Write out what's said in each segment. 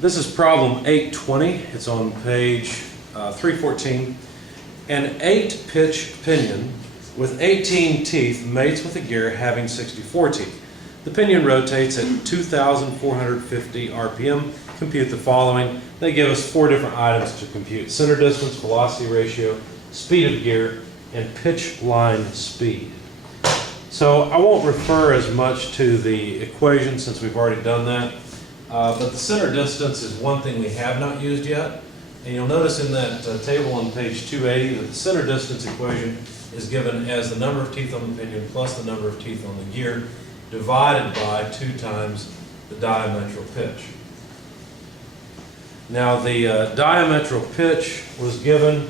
This is problem 820. It's on page 314. An 8-pitch pinion with 18 teeth mates with a gear having 64 teeth. The pinion rotates at 2,450 RPM. Compute the following. They give us 4 different items to compute: center distance, velocity ratio, speed of gear, and pitch line speed. So I won't refer as much to the equation since we've already done that. But the center distance is one thing we have not used yet. And you'll notice in that table on page 280 that the center distance equation is given as the number of teeth on the pinion plus the number of teeth on the gear divided by 2 times the diametral pitch. Now the diametral pitch was given,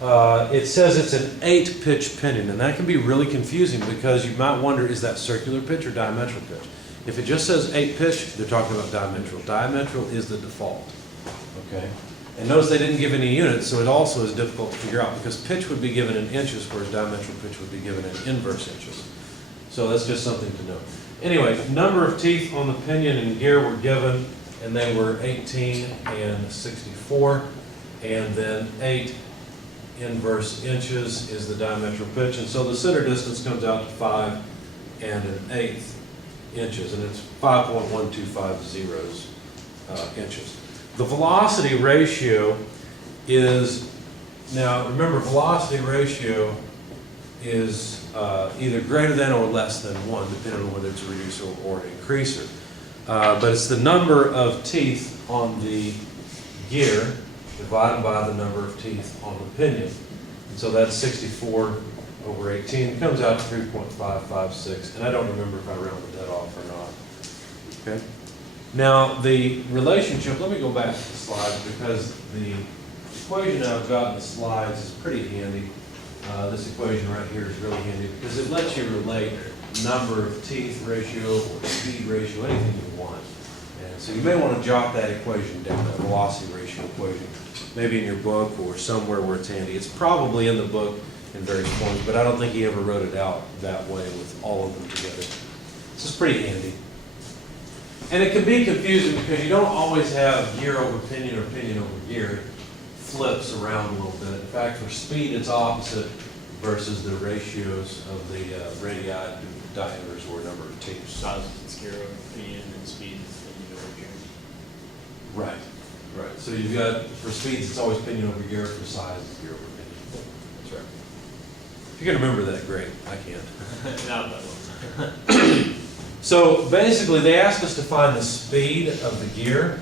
it says it's an 8-pitch pinion, and that can be really confusing because you might wonder, is that circular pitch or diametral pitch? If it just says 8-pitch, they're talking about diametral. Diametral is the default, okay? And notice they didn't give any units, so it also is difficult to figure out because pitch would be given in inches, whereas diametral pitch would be given in inverse inches. So that's just something to know. Anyway, number of teeth on the pinion and gear were given, and they were 18 and 64, and then 8 inverse inches is the diametral pitch, and so the center distance comes out to 5 and 1/8 inches, and it's 5.1250 inches. The velocity ratio is, now remember, velocity ratio is either greater than or less than 1, depending on whether it's a reducer or an increaser. But it's the number of teeth on the gear divided by the number of teeth on the pinion. And so that's 64 over 18. It comes out to 3.556, and I don't remember if I rounded that off or not. Okay. Now the relationship, let me go back to the slides because the equation I've got in the slides is pretty handy. This equation right here is really handy because it lets you relate number of teeth ratio or speed ratio, anything you want. And so you may want to jot that equation down, that velocity ratio equation, maybe in your book or somewhere where it's handy. It's probably in the book in various forms, but I don't think he ever wrote it out that way with all of them together. This is pretty handy. And it can be confusing because you don't always have gear over pinion or pinion over gear. It flips around a little bit. In fact, for speed, it's opposite versus the ratios of the radii, diameters, or number of teeth. Size is gear over pinion and speed is pinion over gear. Right, right. So you've got, for speeds, it's always pinion over gear. For size, it's gear over pinion. That's right. If you can remember that, great. I can't. Not that one. So basically, they ask us to find the speed of the gear,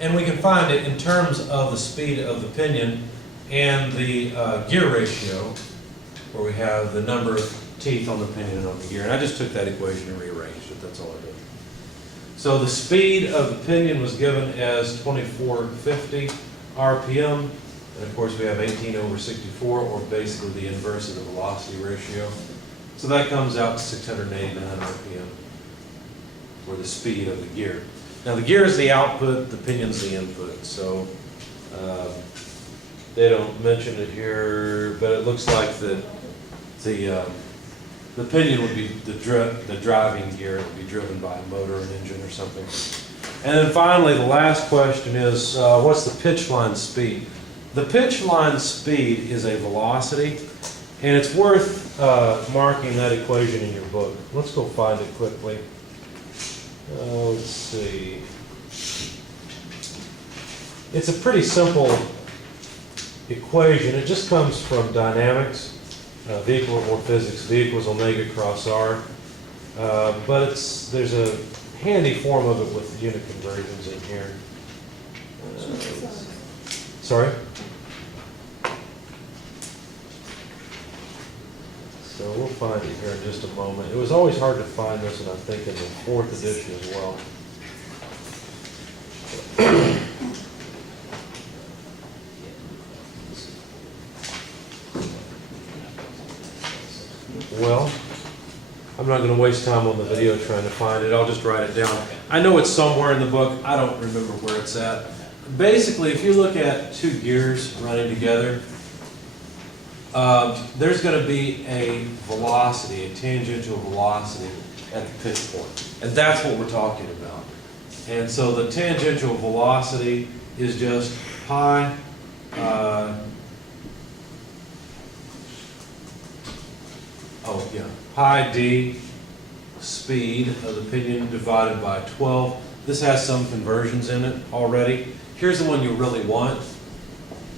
and we can find it in terms of the speed of the pinion and the gear ratio, where we have the number of teeth on the pinion and on the gear. And I just took that equation and rearranged it. That's all I did. So the speed of the pinion was given as 2450 RPM, and of course we have 18 over 64, or basically the inverse of the velocity ratio. So that comes out to 689 RPM. For the speed of the gear. Now the gear is the output, the pinion's the input, so they don't mention it here, but it looks like the pinion would be the driving gear. It would be driven by a motor, an engine, or something. And then finally, the last question is, what's the pitch line speed? The pitch line speed is a velocity, and it's worth marking that equation in your book. Let's go find it quickly. Let's see. It's a pretty simple equation. It just comes from dynamics, V equals, or physics, V equals omega cross R. But there's a handy form of it with unit conversions in here. Sorry? So we'll find it here in just a moment. It was always hard to find this, and I think in the 4th edition as well. Well, I'm not going to waste time on the video trying to find it. I'll just write it down. I know it's somewhere in the book. I don't remember where it's at. Basically, if you look at 2 gears running together, there's going to be a velocity, a tangential velocity at the pitch point. And that's what we're talking about. And so the tangential velocity is just pi, pi d speed of the pinion divided by 12. This has some conversions in it already. Here's the one you really want.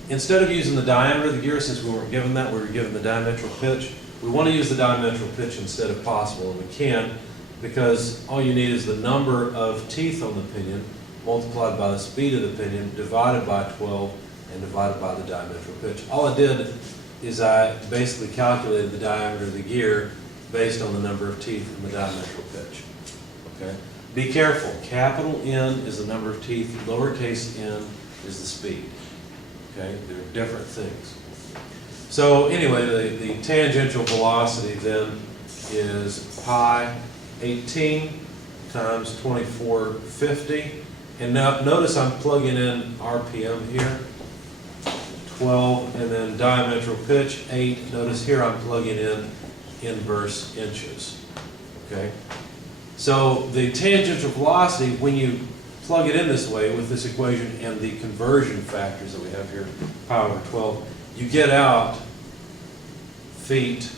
Instead of using the diameter of the gear, since we weren't given that, we were given the diametral pitch. We want to use the diametral pitch instead if possible, and we can, because all you need is the number of teeth on the pinion multiplied by the speed of the pinion divided by 12 and divided by the diametral pitch. All I did is I basically calculated the diameter of the gear based on the number of teeth in the diametral pitch. Okay? Be careful. Capital N is the number of teeth. Lowercase n is the speed. Okay? They're different things. So anyway, the tangential velocity then is pi 18 times 2450. And now notice I'm plugging in RPM here. 12, and then diametral pitch, 8. Notice here I'm plugging in inverse inches, okay? So the tangential velocity, when you plug it in this way with this equation and the conversion factors that we have here, pi over 12, you get out feet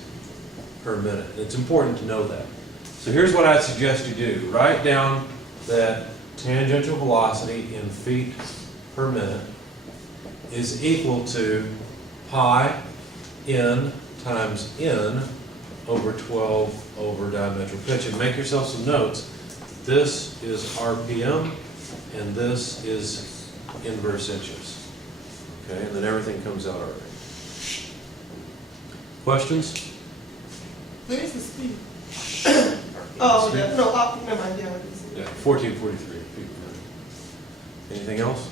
per minute. It's important to know that. So here's what I'd suggest you do. Write down that tangential velocity in feet per minute is equal to pi n times n over 12 over diametral pitch. And make yourself some notes. This is RPM and this is inverse inches. Okay, and then everything comes out already. Questions? Where's the speed? Oh, Speed? no, never mind, yeah, it is. Yeah, 1443 feet per minute. Anything else?